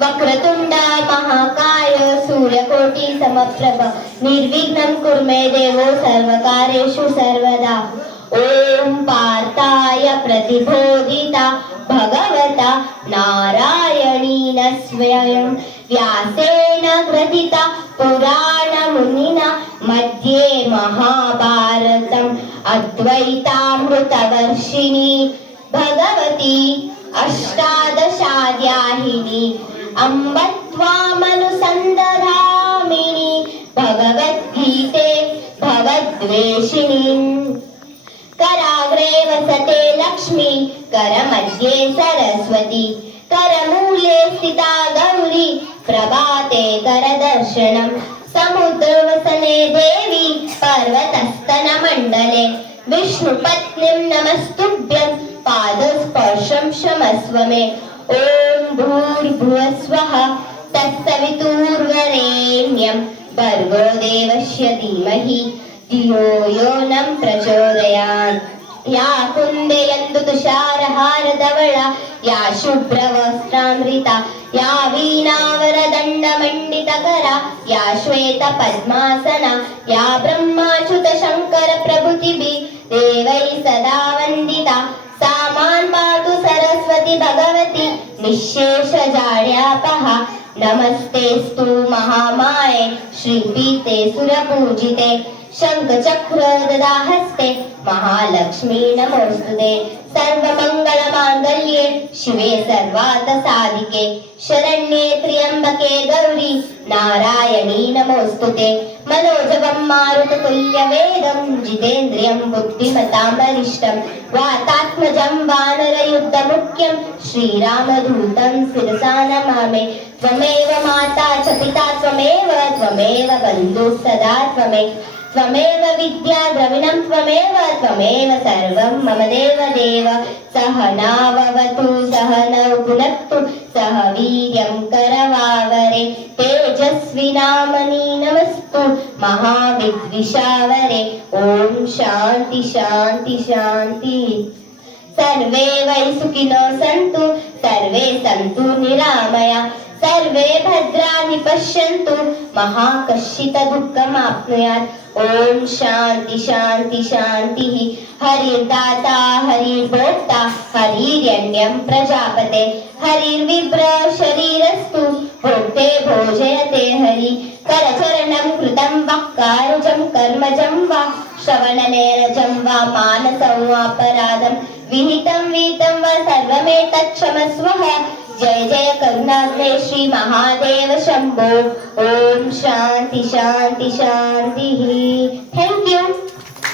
वक्रतुंड महाकाय सूर्यकोटि समप्रभ निर्विघ्नं कुरु मे देवो सर्वकार्येषु सर्वदा। ओम पार्थाय प्रतिबोधिता भगवता नारायणेन स्वयं व्यासेन ग्रथिता पुराणमुनिना मध्ये महाभारतम् अद्वैतामृतवर्षिणी भगवती अष्टादशाध्यायिनी अम्ब त्वामनुसन्दधामिनी भगवद्गीते भवद्वेषिणी। कराग्रे वसते लक्ष्मी करमध्ये सरस्वती करमूले स्थिता गौरी प्रभाते करदर्शनम् समुद्रवसने देवी पर्वतस्तनमण्डले विष्णुपत्नीं नमस्तुभ्यं पादस्पर्शं क्षमस्व मे। ॐ भूर्भुवस्वः तत्सवितुर्वरेण्यं भर्गो देवस्य धीमहि धियो यो न प्रचोदयात्। या कुन्देयन्तु तुषारहारधवला या शुभ्रवस्त्रामृता या वीणावरदण्डमण्डितकरा या श्वेतपद्मासना या ब्रह्माच्युतशङ्करप्रभृतिभिः देवैः सदा वन्दिता सा मां पातु सरस्वती भगवती निःशेषजाड्यापहा। नमस्तेऽस्तु महामाये श्रीपीते सुरपूजिते शङ्खचक्र गदाहस्ते महालक्ष्मी नमोस्तुते। सर्वमङ्गलमाङ्गल्ये शिवे सर्वार्थसाधिके शरण्ये त्र्यम्बके गौरी नारायणी नमोस्तुते। मनोजवं मारुततुल्यवेगं जितेन्द्रियं बुद्धिमतां वरिष्ठं वातात्मजं वानरयुद्धमुख्यं श्रीरामदूतं शिरसा नमामि। त्वमेव माता च पिता त्वमेव बन्धुः सदा त्वमेव विद्या द्रविणं त्वमेव सर्वं मम देवदेव। सहनाववतु सहनौ भुनक्तु सह वीर्यं करवावरे तेजस्विनामनि नमस्तु महाविद्विषावरे। ॐ शान्ति शान्ति शान्ति। सर्वे वै सुखिनो सन्तु सर्वे सन्तु निरामया सर्वे भद्राणि पश्यन्तु मा कश्चित् दुःखमाप्नुयात्। ॐ शान्ति शान्ति शान्तिः। हरिर्दाता हरिर्भोक्ता हरिर्यज्ञं प्रजापते हरिर्विप्र शरीरस्तु भोक्ते भोजयते हरि। करचरणं कृतं वा कारुजं कर्मजं वा श्रवणनेरजं वा मानसं वापराधं विहितं वीतं वा सर्वमेतत्क्षमस्वः। जय जय करुणाग्ने श्री महादेव शंभो। ओम शांति शांति शांति।